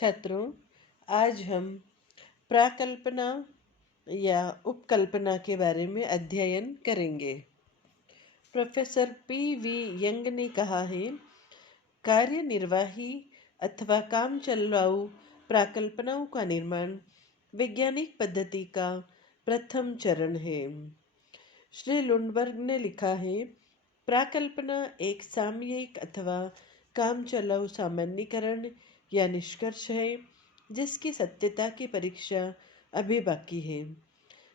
छात्रों, आज हम प्राकल्पना या उपकल्पना के बारे में अध्ययन करेंगे। Professor PV. यंग ने कहा है, कार्यनिर्वाही अथवा कामचलाऊ प्राकल्पनाओं का निर्माण वैज्ञानिक पद्धति का प्रथम चरण है। श्री लुंडबर्ग ने लिखा है, प्राकल्पना एक सामयिक अथवा कामचलाऊ सामान्यीकरण या निष्कर्ष है जिसकी सत्यता की परीक्षा अभी बाकी है।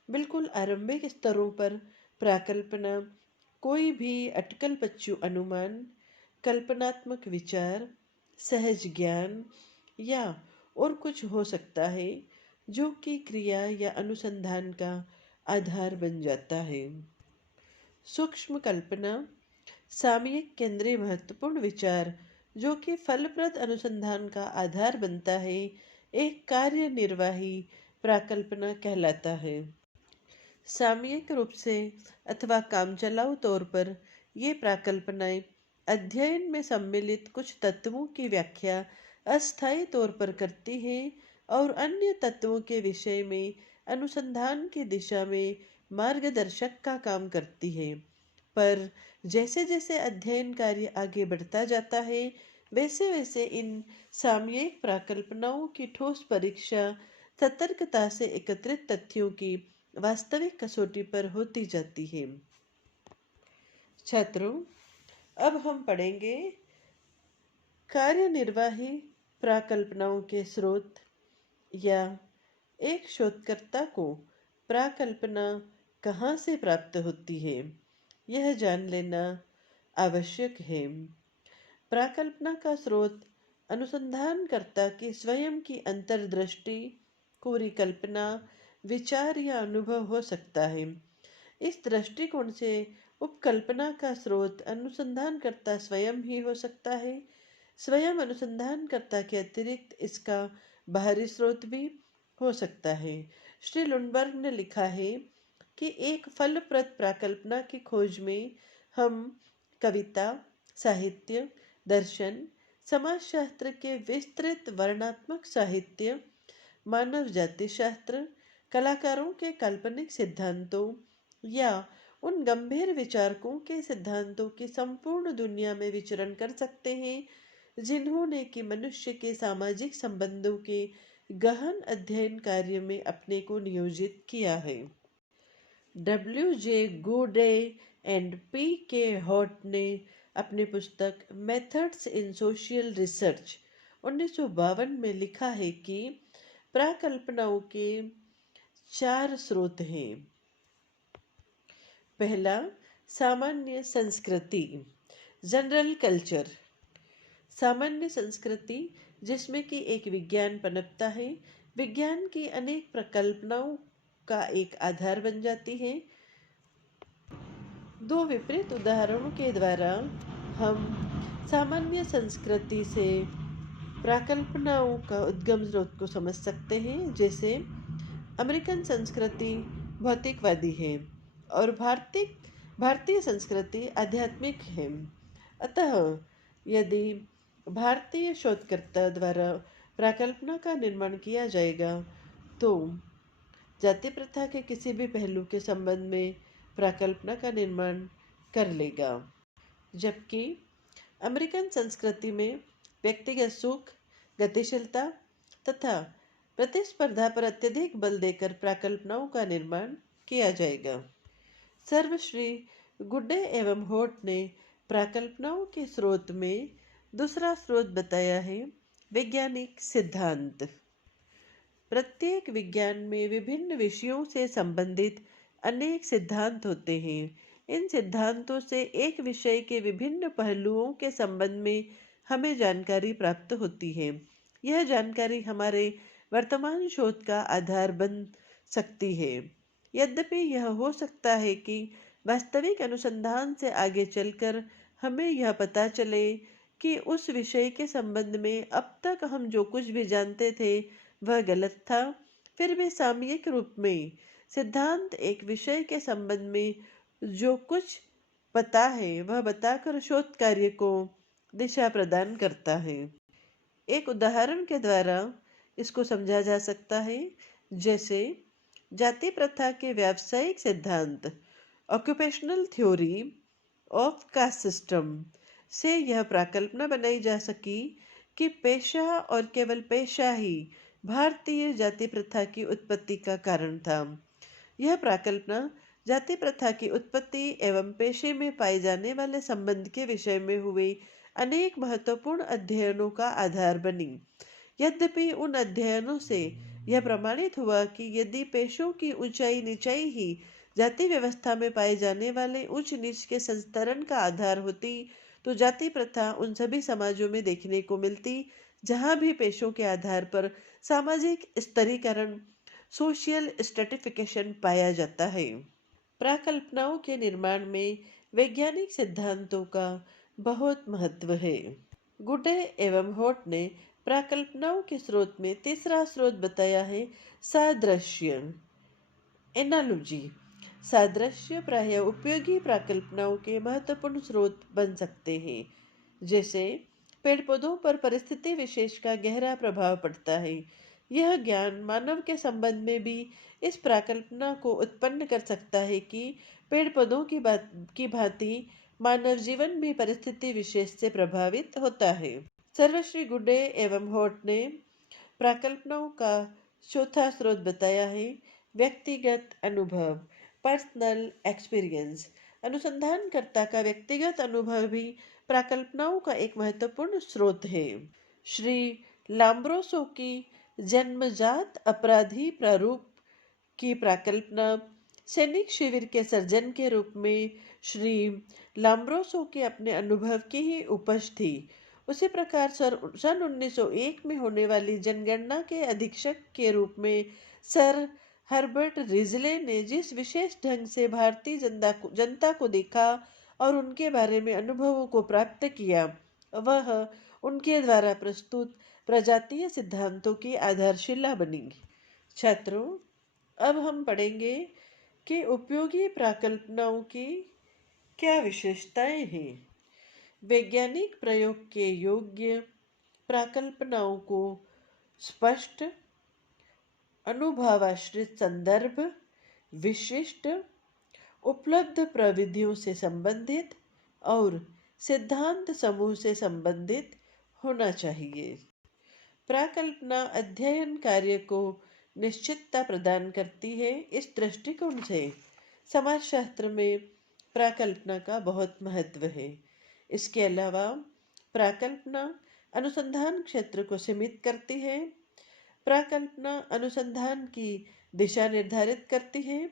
बिल्कुल आरंभिक स्तरों पर प्राकल्पना कोई भी अटकल पच्चू अनुमान, कल्पनात्मक विचार, सहज ज्ञान या और कुछ हो सकता है जो कि क्रिया या अनुसंधान का आधार बन जाता है। सूक्ष्म कल्पना सामयिक केंद्रीय महत्वपूर्ण विचार जो कि फलप्रद अनुसंधान का आधार बनता है, एक कार्यनिर्वाही प्राकल्पना कहलाता है। सामयिक रूप से अथवा कामचलाऊ तौर पर ये प्राकल्पनाएं अध्ययन में सम्मिलित कुछ तत्वों की व्याख्या अस्थायी तौर पर करती हैं और अन्य तत्वों के विषय में अनुसंधान की दिशा में मार्गदर्शक का काम करती है। पर जैसे जैसे अध्ययन कार्य आगे बढ़ता जाता है, वैसे वैसे इन सामयिक प्राकल्पनाओं की ठोस परीक्षा सतर्कता से एकत्रित तथ्यों की वास्तविक कसौटी पर होती जाती है। छात्रों, अब हम पढ़ेंगे कार्यनिर्वाही प्राकल्पनाओं के स्रोत या एक शोधकर्ता को प्राकल्पना कहाँ से प्राप्त होती है, यह जान लेना आवश्यक है। प्राकल्पना का स्रोत अनुसंधानकर्ता की स्वयं की अंतर्दृष्टि, कोरी कल्पना, विचार या अनुभव हो सकता है। इस दृष्टिकोण से उपकल्पना का स्रोत अनुसंधानकर्ता स्वयं ही हो सकता है। स्वयं अनुसंधानकर्ता के अतिरिक्त इसका बाहरी स्रोत भी हो सकता है। श्री लुंडबर्ग ने लिखा है कि एक फलप्रद प्राकल्पना की खोज में हम कविता, साहित्य, दर्शन, समाजशास्त्र के विस्तृत वर्णनात्मक साहित्य, मानव जाति शास्त्र, कलाकारों के काल्पनिक सिद्धांतों या उन गंभीर विचारकों के सिद्धांतों की संपूर्ण दुनिया में विचरण कर सकते हैं जिन्होंने कि मनुष्य के सामाजिक संबंधों के गहन अध्ययन कार्य में अपने को नियोजित किया है। W.J. गुडे एंड P.K. हॉट ने अपनी पुस्तक मेथड्स इन सोशल रिसर्च 1952 में लिखा है कि प्राकल्पनाओं के 4 स्रोत हैं। पहला, सामान्य संस्कृति, जनरल कल्चर। सामान्य संस्कृति जिसमें कि एक विज्ञान पनपता है, विज्ञान की अनेक प्रकल्पनाओं का एक आधार बन जाती है। 2 विपरीत उदाहरणों के द्वारा हम सामान्य संस्कृति से प्राकल्पनाओं का उद्गम स्रोत को समझ सकते हैं। जैसे अमेरिकन संस्कृति भौतिकवादी है और भारतीय संस्कृति आध्यात्मिक है। अतः यदि भारतीय शोधकर्ता द्वारा प्राकल्पना का निर्माण किया जाएगा तो जाति प्रथा के किसी भी पहलू के संबंध में प्राकल्पना का निर्माण कर लेगा, जबकि अमेरिकन संस्कृति में व्यक्तिगत सुख, गतिशीलता तथा प्रतिस्पर्धा पर अत्यधिक बल देकर प्राकल्पनाओं का निर्माण किया जाएगा। सर्वश्री गुडे एवं होट ने प्राकल्पनाओं के स्रोत में दूसरा स्रोत बताया है, वैज्ञानिक सिद्धांत। प्रत्येक विज्ञान में विभिन्न विषयों से संबंधित अनेक सिद्धांत होते हैं। इन सिद्धांतों से एक विषय के विभिन्न पहलुओं के संबंध में हमें जानकारी प्राप्त होती है। यह जानकारी हमारे वर्तमान शोध का आधार बन सकती है। यद्यपि यह हो सकता है कि वास्तविक अनुसंधान से आगे चलकर हमें यह पता चले कि उस विषय के संबंध में अब तक हम जो कुछ भी जानते थे वह गलत था। फिर भी सामयिक रूप में सिद्धांत एक विषय के संबंध में जो कुछ पता है वह बताकर शोध कार्य को दिशा प्रदान करता है। एक उदाहरण के द्वारा इसको समझा जा सकता है, जैसे जाति प्रथा के व्यावसायिक सिद्धांत occupational theory of caste system से यह प्राकल्पना बनाई जा सकी कि पेशा और केवल पेशा ही भारतीय जाति प्रथा की उत्पत्ति का कारण था। यह प्राकल्पना जाति प्रथा की उत्पत्ति एवं पेशे में पाए जाने वाले संबंध के विषय में हुए अनेक महत्वपूर्ण अध्ययनों का आधार बनी। यद्यपि उन अध्ययनों से यह प्रमाणित हुआ कि यदि पेशों की ऊंचाई नीचाई ही जाति व्यवस्था में पाए जाने वाले उच्च नीच के संस्तरण का आधार होती, तो जाति प्रथा उन सभी समाजों में देखने को मिलती जहाँ भी पेशों के आधार पर सामाजिक स्तरीकरण सोशियल स्ट्रेटिफिकेशन पाया जाता है। प्राकल्पनाओं के निर्माण में वैज्ञानिक सिद्धांतों का बहुत महत्व है। गुडे एवं होट ने प्राकल्पनाओं के स्रोत में तीसरा स्रोत बताया है सादृश्य, एनालॉजी। सादृश्य प्रायः उपयोगी प्राकल्पनाओं के महत्वपूर्ण स्रोत बन सकते हैं। जैसे पेड़ पौधों पर परिस्थिति विशेष का गहरा प्रभाव पड़ता है। यह ज्ञान मानव के संबंध में भी इस प्राकल्पना को उत्पन्न कर सकता है कि पेड़ पौधों की भांति मानव जीवन भी परिस्थिति विशेष से प्रभावित होता है। सर्वश्री गुडे एवं होट ने प्राकल्पनाओं का चौथा स्रोत बताया है व्यक्तिगत अनुभव, पर्सनल एक्सपीरियंस। अनुसंधानकर्ता का व्यक्तिगत अनुभव भी प्राकल्पनाओं का एक महत्वपूर्ण स्रोत है। श्री लाम्ब्रोसो की जन्मजात अपराधी प्रारूप की प्राकल्पना सैनिक शिविर के सर्जन के रूप में श्री लाम्ब्रोसो के अपने अनुभव की ही उपज थी। उसी प्रकार सन 1901 में होने वाली जनगणना के अधीक्षक के रूप में सर हर्बर्ट रिजले ने जिस विशेष ढंग से भारतीय जनता को देखा और उनके बारे में अनुभवों को प्राप्त किया, वह उनके द्वारा प्रस्तुत प्रजातीय सिद्धांतों की आधारशिला बनी। छात्रों, अब हम पढ़ेंगे कि उपयोगी प्राकल्पनाओं की क्या विशेषताएं हैं। वैज्ञानिक प्रयोग के योग्य प्राकल्पनाओं को स्पष्ट, अनुभवाश्रित संदर्भ, विशिष्ट, उपलब्ध प्रविधियों से संबंधित और सिद्धांत समूह से संबंधित होना चाहिए। प्राकल्पना अध्ययन कार्य को निश्चितता प्रदान करती है। इस दृष्टिकोण से समाजशास्त्र में प्राकल्पना का बहुत महत्व है। इसके अलावा प्राकल्पना अनुसंधान क्षेत्र को सीमित करती है। प्राकल्पना अनुसंधान की दिशा निर्धारित करती है।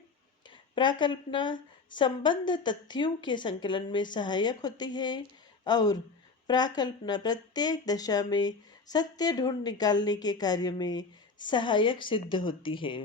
प्राकल्पना संबंध तथ्यों के संकलन में सहायक होती है और प्राकल्पना प्रत्येक दशा में सत्य ढूंढ निकालने के कार्य में सहायक सिद्ध होती है।